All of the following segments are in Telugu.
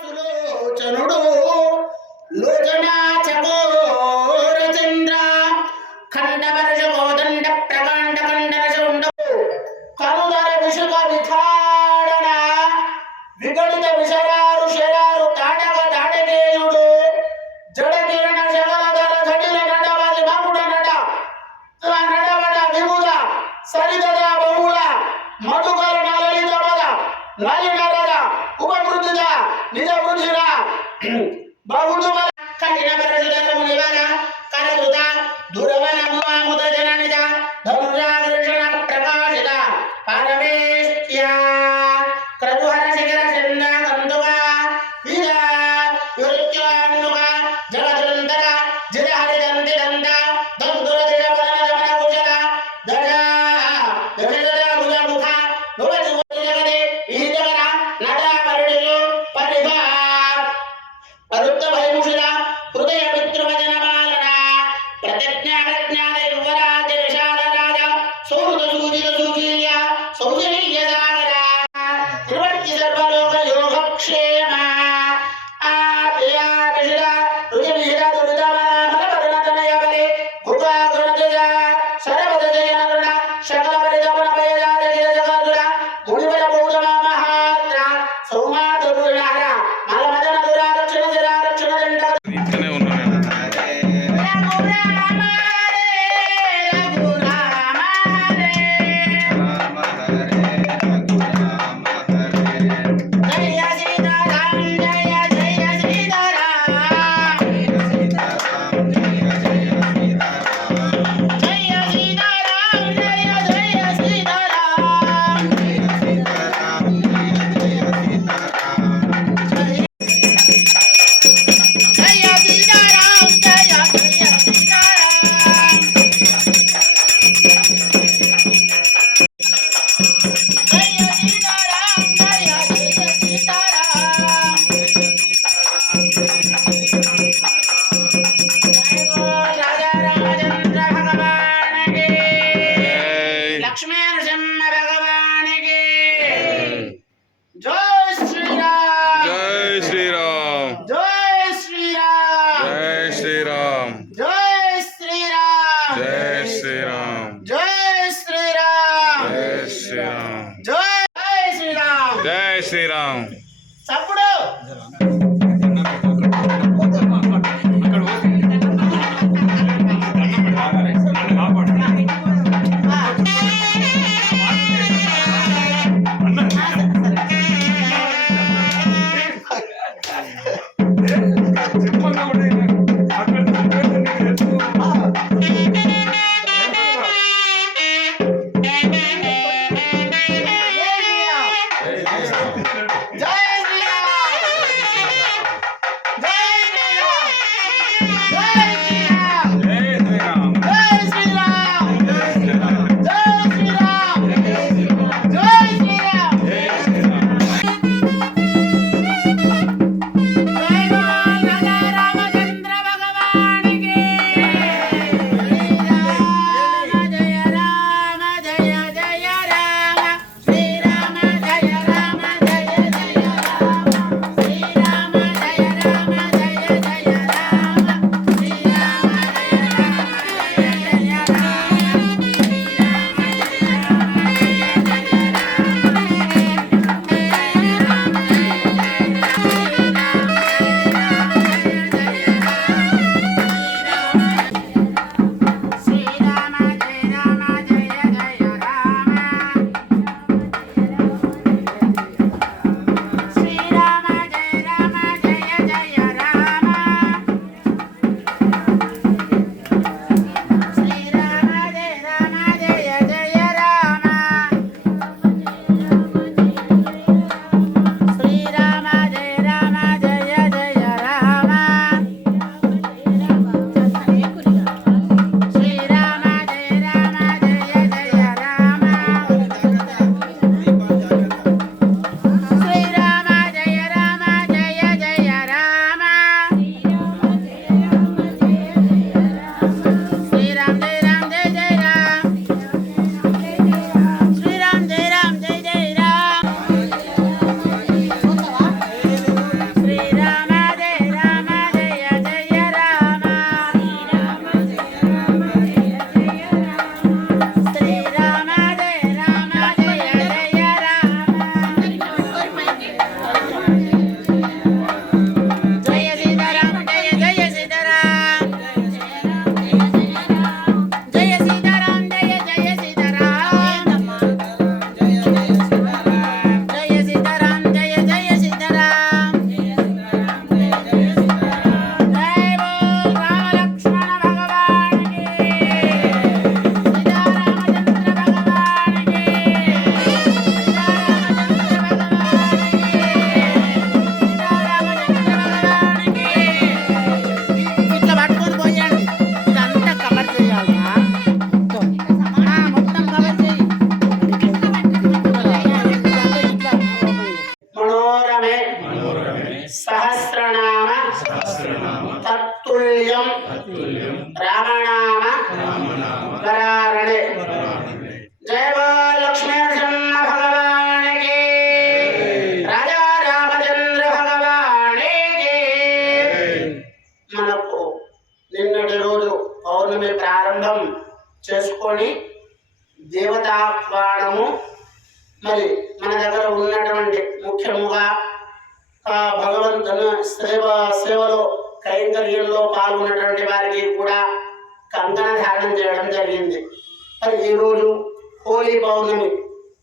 సులోచనుడు లోచనా చకో బాగుండు కాకినా పరిశుభ్రత మునివారా కరదుత దూరమ ప్రత్యజ్ఞ ప్రజ్ఞాదైవరాజ నిషాద రాజ సూరుత సూచిత సూచీయ ஸ்ரீராம் తత్తుల్యం రామనామ వరారణే. జయ బోల్ లక్ష్మీ నరసింహ భగవానికి. రాజా రామచంద్ర భగవానికి. మనకు నిన్నటి రోజు పౌర్ణమి ప్రారంభం చేసుకొని దేవతాహ్వానము మరి మన దగ్గర ఉన్నటువంటి ముఖ్యముగా ఆ భగవంతుని సేవ సేవలో కైంకర్యంలో పాల్గొన్నటువంటి వారికి కూడా కంకణ ధారణం చేయడం జరిగింది. మరి ఈరోజు హోలీ పౌర్ణమి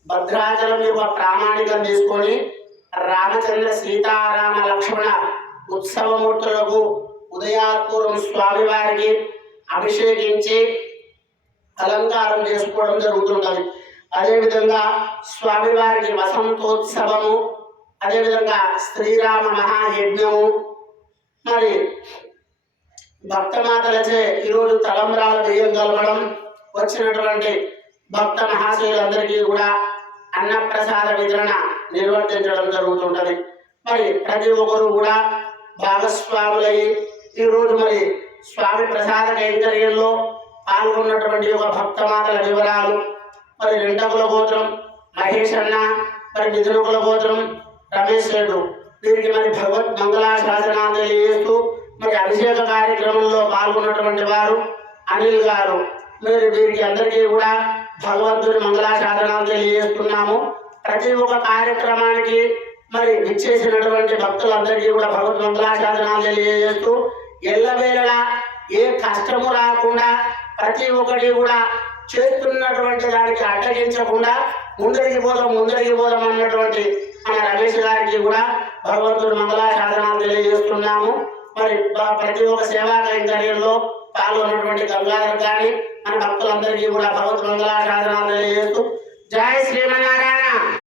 భద్రాచలం యొక్క ప్రామాణికం తీసుకొని రామచంద్ర సీతారామ లక్ష్మణ ఉత్సవమూర్తులకు ఉదయాత్పూర్వం స్వామివారికి అభిషేకించి అలంకారం చేసుకోవడం జరుగుతుంటది అదేవిధంగా స్వామివారికి వసంతోత్సవము అదేవిధంగా శ్రీరామ మహాయజ్ఞము మరి భక్తమాతలచే ఈరోజు తలంబ్రాల బియ్యం కలపడం వచ్చినటువంటి భక్త మహాశయులందరికీ కూడా అన్నప్రసాద వితరణ నిర్వర్తించడం జరుగుతుంటది. మరి ప్రతి ఒక్కరు కూడా భాగస్వాములయ్యి ఈరోజు మరి స్వామి ప్రసాద కైంకర్యంలో పాల్గొన్నటువంటి ఒక భక్తమాతల వివరాలు మరి రెండకుల గోత్రం మహేష్ అన్న మరి నిధునకుల గోత్రం రమేష్ రెడ్డు. వీరికి మరి భగవత్ మంగళాశాసనాలు తెలియజేస్తూ మరి అభిషేక కార్యక్రమంలో పాల్గొన్నటువంటి వారు అనిల్ గారు మీరు వీరికి అందరికీ కూడా భగవంతుడి మంగళాశాసనాలు తెలియజేస్తున్నాము. ప్రతి ఒక్క కార్యక్రమానికి మరి విచ్చేసినటువంటి భక్తులందరికీ కూడా భగవత్ మంగళాశాసనాలు తెలియజేస్తూ ఎల్లవేళలా ఏ కష్టము రాకుండా ప్రతి ఒక్కటి కూడా చేస్తున్నటువంటి దానికి అడ్డగించకుండా ముందరికి పోదాం ముందరికి పోదాం అన్నటువంటి మన రమేష్ గారికి కూడా భగవంతుడు మంగళాశాసనాలు తెలియజేస్తున్నాము. మరి ప్రతి ఒక్క సేవా కైంకర్యంలో పాల్గొన్నటువంటి గంగాధర్ గాని మన భక్తులందరికీ కూడా భగవత్ మంగళాశాసనాలు తెలియజేస్తూ జై శ్రీమన్నారాయణ!